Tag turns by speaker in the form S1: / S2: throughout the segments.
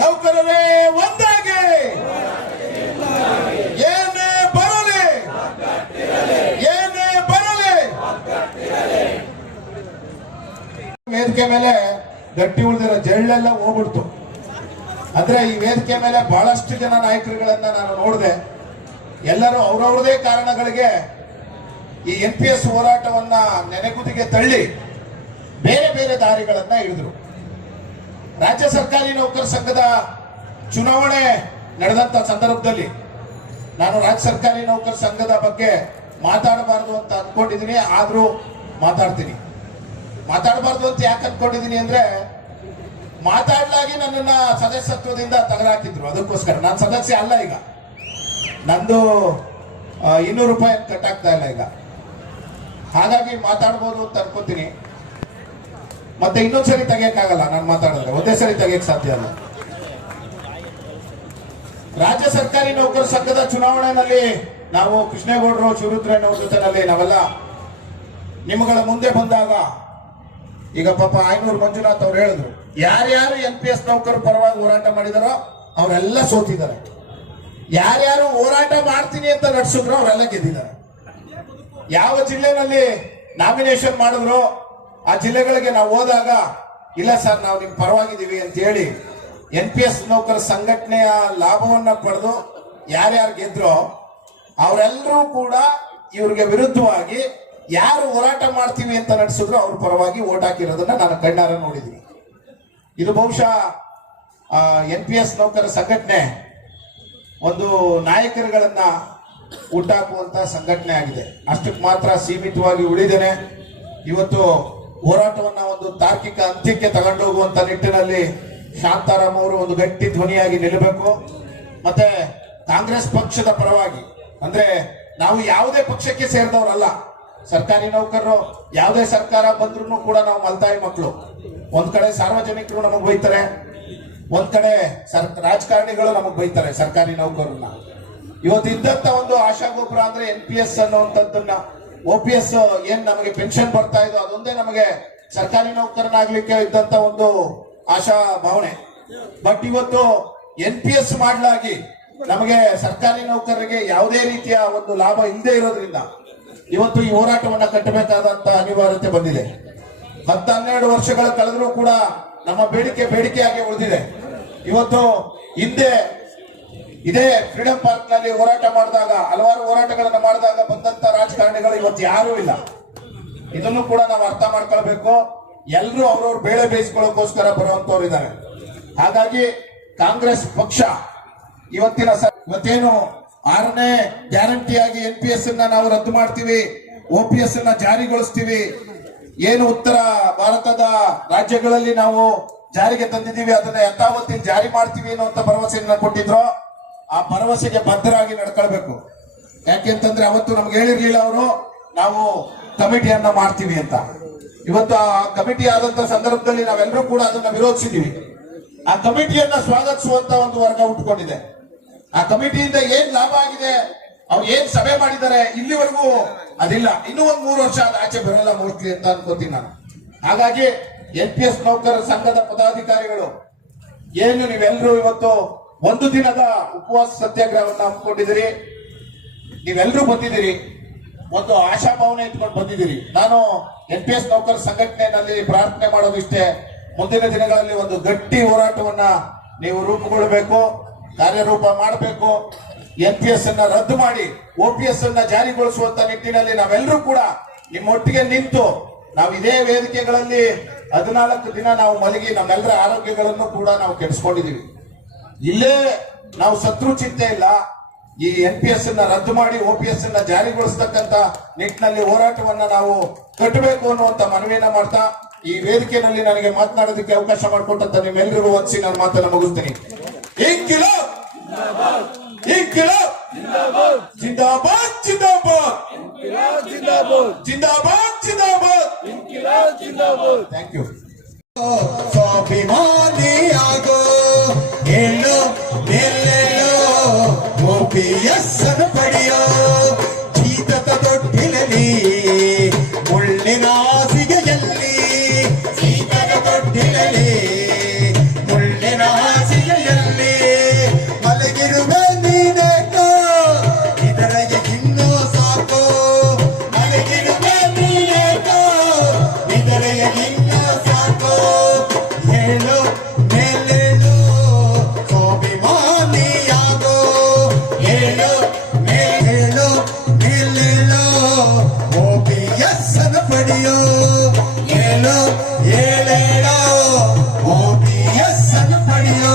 S1: ನೌಕರರೇ, ಒಂದಾಗಿ. ಏನೇ ಬರಲಿ. ಏನೇ ಬರಲಿ. ವೇದಿಕೆ ಮೇಲೆ ಗಟ್ಟಿ ಉಳಿದಿರೋ ಜಳ್ಳೆಲ್ಲ ಹೋಗ್ಬಿಡ್ತು. ಅಂದ್ರೆ ಈ ವೇದಿಕೆ ಮೇಲೆ ಬಹಳಷ್ಟು ಜನ ನಾಯಕರುಗಳನ್ನ ನಾನು ನೋಡಿದೆ. ಎಲ್ಲರೂ ಅವ್ರವ್ರದೇ ಕಾರಣಗಳಿಗೆ ಈ ಎನ್ ಪಿ ಎಸ್ ಹೋರಾಟವನ್ನ ನೆನೆಗುದಿಗೆ ತಳ್ಳಿ ಬೇರೆ ಬೇರೆ ದಾರಿಗಳನ್ನ ಹಿಡಿದ್ರು. ರಾಜ್ಯ ಸರ್ಕಾರಿ ನೌಕರ ಸಂಘದ ಚುನಾವಣೆ ನಡೆದಂತ ಸಂದರ್ಭದಲ್ಲಿ ನಾನು ರಾಜ್ಯ ಸರ್ಕಾರಿ ನೌಕರ ಸಂಘದ ಬಗ್ಗೆ ಮಾತಾಡಬಾರದು ಅಂತ ಅಂದ್ಕೊಂಡಿದ್ದೀನಿ ಆದರೂ ಮಾತಾಡ್ತೀನಿ. ಮಾತಾಡಬಾರ್ದು ಅಂತ ಯಾಕೆ ಅಂದ್ಕೊಂಡಿದ್ದೀನಿ ಅಂದ್ರೆ ಮಾತಾಡ್ಲಾಗಿ ನನ್ನನ್ನ ಸದಸ್ಯತ್ವದಿಂದ ತಗಲಾಕಿದ್ರು. ಅದಕ್ಕೋಸ್ಕರ ನಾನು ಸದಸ್ಯ ಅಲ್ಲ ಈಗ. ನಂದು ಇನ್ನೂರು ರೂಪಾಯಿ ಕಟ್ ಆಗ್ತಾ ಇಲ್ಲ ಈಗ. ಹಾಗಾಗಿ ಮಾತಾಡ್ಬೋದು ಅಂತ ಅನ್ಕೋತೀನಿ. ಮತ್ತೆ ಇನ್ನೊಂದ್ಸರಿ ತೆಗಿಯಕ್ಕಾಗಲ್ಲ, ನಾನು ಮಾತಾಡಿದ್ರೆ ಒಂದೇ ಸರಿ ತೆಗಿಯಕ್ ಸಾಧ್ಯ ಅಲ್ಲ. ರಾಜ್ಯ ಸರ್ಕಾರಿ ನೌಕರ ಸಂಘದ ಚುನಾವಣೆಯಲ್ಲಿ ನಾವು ಕೃಷ್ಣೇಗೌಡರು ಶಿವರುದ್ರಣ್ಣವ್ರ ಜೊತೆನಲ್ಲಿ ನಾವೆಲ್ಲ ನಿಮ್ಮಗಳ ಮುಂದೆ ಬಂದಾಗ, ಈಗ ಪಾಪ ಐನೂರು ಮಂಜುನಾಥ್ ಅವ್ರು ಹೇಳಿದ್ರು, ಯಾರ್ಯಾರು ಎನ್ ಪಿ ಎಸ್ ನೌಕರ ಪರವಾಗಿ ಹೋರಾಟ ಮಾಡಿದಾರೋ ಅವರೆಲ್ಲ ಸೋತಿದ್ದಾರೆ. ಯಾರ್ಯಾರು ಹೋರಾಟ ಮಾಡ್ತೀನಿ ಅಂತ ನಡೆಸಿದ್ರು ಅವರೆಲ್ಲ ಗೆದ್ದಿದ್ದಾರೆ. ಯಾವ ಜಿಲ್ಲೆನಲ್ಲಿ ನಾಮಿನೇಷನ್ ಮಾಡಿದ್ರು ಆ ಜಿಲ್ಲೆಗಳಿಗೆ ನಾವು ಹೋದಾಗ, ಇಲ್ಲ ಸರ್, ನಾವು ನಿಮ್ ಪರವಾಗಿದ್ದೀವಿ ಅಂತ ಹೇಳಿ ಎನ್ ಪಿ ಎಸ್ ನೌಕರ ಸಂಘಟನೆಯ ಲಾಭವನ್ನ ಪಡೆದು ಯಾರ್ಯಾರು ಗೆದ್ರೋ ಅವರೆಲ್ಲರೂ ಕೂಡ ಇವ್ರಿಗೆ ವಿರುದ್ಧವಾಗಿ ಯಾರು ಹೋರಾಟ ಮಾಡ್ತೀವಿ ಅಂತ ನಡೆಸಿದ್ರು, ಅವ್ರ ಪರವಾಗಿ ಓಟ್ ಹಾಕಿರೋದನ್ನ ನಾನು ಕಣ್ಣಾರ ನೋಡಿದ್ದೀನಿ. ಇದು ಬಹುಶಃ ಎನ್ ಪಿ ಎಸ್ ನೌಕರ ಸಂಘಟನೆ ಒಂದು ನಾಯಕರುಗಳನ್ನ ಹುಟ್ಟಾಕುವಂತ ಸಂಘಟನೆ ಆಗಿದೆ. ಅಷ್ಟಕ್ಕೆ ಮಾತ್ರ ಸೀಮಿತವಾಗಿ ಉಳಿದೇನೆ. ಇವತ್ತು ಹೋರಾಟವನ್ನ ಒಂದು ತಾರ್ಕಿಕ ಅಂತ್ಯಕ್ಕೆ ತಗೊಂಡೋಗುವಂತ ನಿಟ್ಟಿನಲ್ಲಿ ಶಾಂತಾರಾಮ್ ಅವರು ಒಂದು ಗಟ್ಟಿ ಧ್ವನಿಯಾಗಿ ನಿಲ್ಲಬೇಕು. ಮತ್ತೆ ಕಾಂಗ್ರೆಸ್ ಪಕ್ಷದ ಪರವಾಗಿ, ಅಂದ್ರೆ ನಾವು ಯಾವುದೇ ಪಕ್ಷಕ್ಕೆ ಸೇರಿದವರಲ್ಲ, ಸರ್ಕಾರಿ ನೌಕರರು, ಯಾವುದೇ ಸರ್ಕಾರ ಬಂದ್ರು ಕೂಡ ನಾವು ಮಲ್ತಾಯಿ ಮಕ್ಕಳು. ಒಂದ್ ಕಡೆ ಸಾರ್ವಜನಿಕರು ನಮಗ್ ಬೈತಾರೆ, ಒಂದ್ ಕಡೆ ಸರ್, ರಾಜಕಾರಣಿಗಳು ನಮಗ್ ಬೈತಾರೆ ಸರ್ಕಾರಿ ನೌಕರನ್ನ. ಇವತ್ತು ಇದ್ದಂತ ಒಂದು ಆಶಾಗೋಪುರ ಅಂದ್ರೆ ಎನ್ ಪಿ ಎಸ್ ಅನ್ನುವಂಥದ್ದನ್ನ ಒ ಪಿ ಏನ್ ನಮಗೆ ಪೆನ್ಷನ್ ಬರ್ತಾ ಇದೆ ಅದೊಂದೇ ನಮಗೆ ಸರ್ಕಾರಿ ನೌಕರನಾಗ್ಲಿಕ್ಕೆ ಇದ್ದಂತ ಒಂದು ಆಶಾ ಭಾವನೆ. ಬಟ್ ಇವತ್ತು ಎನ್ ಪಿ ಎಸ್ ಮಾಡಲಾಗಿ ನಮಗೆ ಸರ್ಕಾರಿ ನೌಕರರಿಗೆ ಯಾವುದೇ ರೀತಿಯ ಒಂದು ಲಾಭ ಇಲ್ಲದೆ ಇರೋದ್ರಿಂದ ಇವತ್ತು ಈ ಹೋರಾಟವನ್ನ ಕಟ್ಟಬೇಕಾದಂತ ಅನಿವಾರ್ಯತೆ ಬಂದಿದೆ. ಹತ್ತು ಹನ್ನೆರಡು ವರ್ಷಗಳ ಕಳೆದರೂ ಕೂಡ ನಮ್ಮ ಬೇಡಿಕೆ ಬೇಡಿಕೆಯಾಗಿ ಉಳಿದಿದೆ. ಇವತ್ತು ಹಿಂದೆ ಇದೇ ಫ್ರೀಡಂ ಪಾರ್ಕ್ನಲ್ಲಿ ಹೋರಾಟ ಮಾಡಿದಾಗ, ಹಲವಾರು ಹೋರಾಟಗಳನ್ನು ಮಾಡಿದಾಗ ಬಂದಂತ ರಾಜಕಾರಣಿಗಳು ಇವತ್ತು ಯಾರೂ ಇಲ್ಲ. ಇದನ್ನು ಕೂಡ ನಾವು ಅರ್ಥ ಮಾಡ್ಕೊಳ್ಬೇಕು. ಎಲ್ಲರೂ ಅವ್ರವ್ರ ಬೇಳೆ ಬೇಯಿಸ್ಕೊಳ್ಳೋಕೋಸ್ಕರ ಬರುವಂತವ್ರು ಇದ್ದಾರೆ. ಹಾಗಾಗಿ ಕಾಂಗ್ರೆಸ್ ಪಕ್ಷ ಇವತ್ತಿನ ಇವತ್ತೇನು ಆರನೇ ಗ್ಯಾರಂಟಿಯಾಗಿ ಎನ್ ಪಿ ಎಸ್ ನಾವು ರದ್ದು ಮಾಡ್ತೀವಿ, ಒ ಪಿ ಎಸ್ ಅನ್ನ ಜಾರಿಗೊಳಿಸ್ತೀವಿ, ಏನು ಉತ್ತರ ಭಾರತದ ರಾಜ್ಯಗಳಲ್ಲಿ ನಾವು ಜಾರಿಗೆ ತಂದಿದ್ದೀವಿ, ಅದನ್ನ ಯಥಾವತ್ತಿ ಜಾರಿ ಮಾಡ್ತೀವಿ ಅನ್ನುವಂತ ಭರವಸೆಯನ್ನ ಕೊಟ್ಟಿದ್ರು. ಆ ಭರವಸೆಗೆ ಬದ್ಧರಾಗಿ ನಡ್ಕೊಳ್ಬೇಕು. ಯಾಕೆಂತಂದ್ರೆ ಅವತ್ತು ನಮ್ಗೆ ಹೇಳಿರ್ಲಿಲ್ಲ ಅವರು, ನಾವು ಕಮಿಟಿಯನ್ನ ಮಾಡ್ತೀವಿ ಅಂತ. ಇವತ್ತು ಆ ಕಮಿಟಿ ಆದಂತ ಸಂದರ್ಭದಲ್ಲಿ ನಾವೆಲ್ಲರೂ ಕೂಡ ಅದನ್ನ ವಿರೋಧಿಸಿದೀವಿ ಆ ಕಮಿಟಿಯನ್ನ ಸ್ವಾಗತಿಸುವಂತ ಒಂದು ವರ್ಗ ಉಟ್ಕೊಂಡಿದೆ ಆ ಕಮಿಟಿಯಿಂದ ಏನ್ ಲಾಭ ಆಗಿದೆ, ಅವ್ರು ಏನ್ ಸಭೆ ಮಾಡಿದ್ದಾರೆ, ಇಲ್ಲಿವರೆಗೂ ಅದಿಲ್ಲ. ಇನ್ನೂ ಒಂದ್ ಮೂರು ವರ್ಷ ಅದು ಆಚೆ ಬರಲ್ಲ ಮೋಸ್ಟ್ಲಿ ಅಂತ ಅನ್ಕೋತೀನಿ ನಾನು. ಹಾಗಾಗಿ ಎನ್ ಪಿ ಎಸ್ ನೌಕರರ ಸಂಘದ ಪದಾಧಿಕಾರಿಗಳು, ಏನು ನೀವೆಲ್ಲರೂ ಇವತ್ತು ಒಂದು ದಿನದ ಉಪವಾಸ ಸತ್ಯಾಗ್ರಹವನ್ನ ಹಮ್ಮಿಕೊಂಡಿದ್ದೀರಿ. ನೀವೆಲ್ಲರೂ ಬಂದಿದ್ದೀರಿ. ಒಂದು ಆಶಾಭಾವನೆ ಇಟ್ಕೊಂಡು ಬಂದಿದ್ದೀರಿ. ನಾನು ಎನ್ ಪಿ ಎಸ್ ನೌಕರ ಸಂಘಟನೆಯಲ್ಲಿ ಪ್ರಾರ್ಥನೆ ಮಾಡೋದಿಷ್ಟೇ. ಮುಂದಿನ ದಿನಗಳಲ್ಲಿ ಒಂದು ಗಟ್ಟಿ ಹೋರಾಟವನ್ನ ನೀವು ರೂಪುಗೊಳ್ಳಬೇಕು, ಕಾರ್ಯರೂಪ ಮಾಡಬೇಕು. ಎನ್ ಪಿ ಎಸ್ ಅನ್ನ ರದ್ದು ಮಾಡಿ ಒ ಪಿ ಎಸ್ ಅನ್ನ ಜಾರಿಗೊಳಿಸುವಂತ ನಿಟ್ಟಿನಲ್ಲಿ ನಾವೆಲ್ಲರೂ ಕೂಡ ನಿಮ್ಮೊಟ್ಟಿಗೆ ನಿಂತು ನಾವು ಇದೇ ವೇದಿಕೆಗಳಲ್ಲಿ ಹದಿನಾಲ್ಕು ದಿನ ನಾವು ಮಲಗಿ ನಮ್ಮೆಲ್ಲರ ಆರೋಗ್ಯಗಳನ್ನು ಕೂಡ ನಾವು ಕೆಡಿಸ್ಕೊಂಡಿದೀವಿ ಇಲ್ಲೇ ನಾವು ಶತ್ರು ಚಿಂತೆ ಇಲ್ಲ. ಈ ಎನ್ ಪಿ ಎಸ್ ಅನ್ನ ರದ್ದು ಮಾಡಿ ಒ ಪಿ ಎಸ್ ಅನ್ನ ಜಾರಿಗೊಳಿಸತಕ್ಕಂತ ನಿಟ್ಟಿನಲ್ಲಿ ಹೋರಾಟವನ್ನ ನಾವು ಕಟ್ಟಬೇಕು ಅನ್ನುವಂತ ಮನವಿಯನ್ನ ಮಾಡ್ತಾ ಈ ವೇದಿಕೆಯಲ್ಲಿ ನನಗೆ ಮಾತನಾಡೋದಕ್ಕೆ ಅವಕಾಶ ಮಾಡಿಕೊಟ್ಟಂತ ನಿಮ್ಮೆಲ್ಲರಿಗೂ ವಂದಿಸಿ ನಾನು ಮಾತನ್ನ ಮುಗಿಸ್ತೀನಿ. ಜಿಂದಾಬಾದ್ ಜಿಂದಾಬಾದ್! ಜಿಂದಾಬಾದ್ ಜಿಂದಾಬಾದ್! ಥ್ಯಾಂಕ್ ಯು
S2: ಸ್ವಾಭಿಮಾನಿಯಾಗೋ ಹೇಳೋ ಎಲ್ಲೆಲ್ಲೋ ಓಪಿಎಸ್ ಅನ್ನು ಏಳು ಏಳೇಳು ಓ ಬಿ ಎಸ್ ಅನ್ನು ಪಡೆಯೋ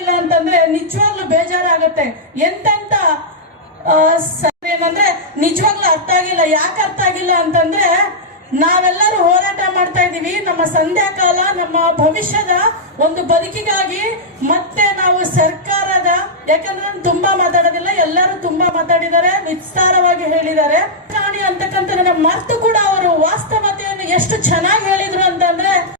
S3: ಇಲ್ಲ ಅಂತಂದ್ರೆ ನಿಜವಾಗ್ಲೂ ಬೇಜಾರಾಗತ್ತೆ. ಎಂತೆಂತ ಏನಂದ್ರೆ ನಿಜವಾಗ್ಲೂ ಅರ್ಥ ಆಗಿಲ್ಲ. ಯಾಕೆ ಅರ್ಥ ಆಗಿಲ್ಲ ಅಂತಂದ್ರೆ ನಾವೆಲ್ಲರೂ ಹೋರಾಟ ಮಾಡ್ತಾ ಇದ್ದೀವಿ. ನಮ್ಮ ಸಂಧ್ಯಾಕಾಲ, ನಮ್ಮ ಭವಿಷ್ಯದ ಒಂದು ಬದುಕಿಗಾಗಿ ಮತ್ತೆ ನಾವು ಸರ್ಕಾರದ, ಯಾಕಂದ್ರೆ ತುಂಬಾ ಮಾತಾಡೋದಿಲ್ಲ, ಎಲ್ಲರೂ ತುಂಬಾ ಮಾತಾಡಿದ್ದಾರೆ, ವಿಸ್ತಾರವಾಗಿ ಹೇಳಿದ್ದಾರೆ. ಅಂತಕ್ಕಂಥ ಮರ್ತು ಕೂಡ ಅವರು ವಾಸ್ತವತೆಯನ್ನು ಎಷ್ಟು ಚೆನ್ನಾಗಿ ಹೇಳಿದ್ರು ಅಂತಂದ್ರೆ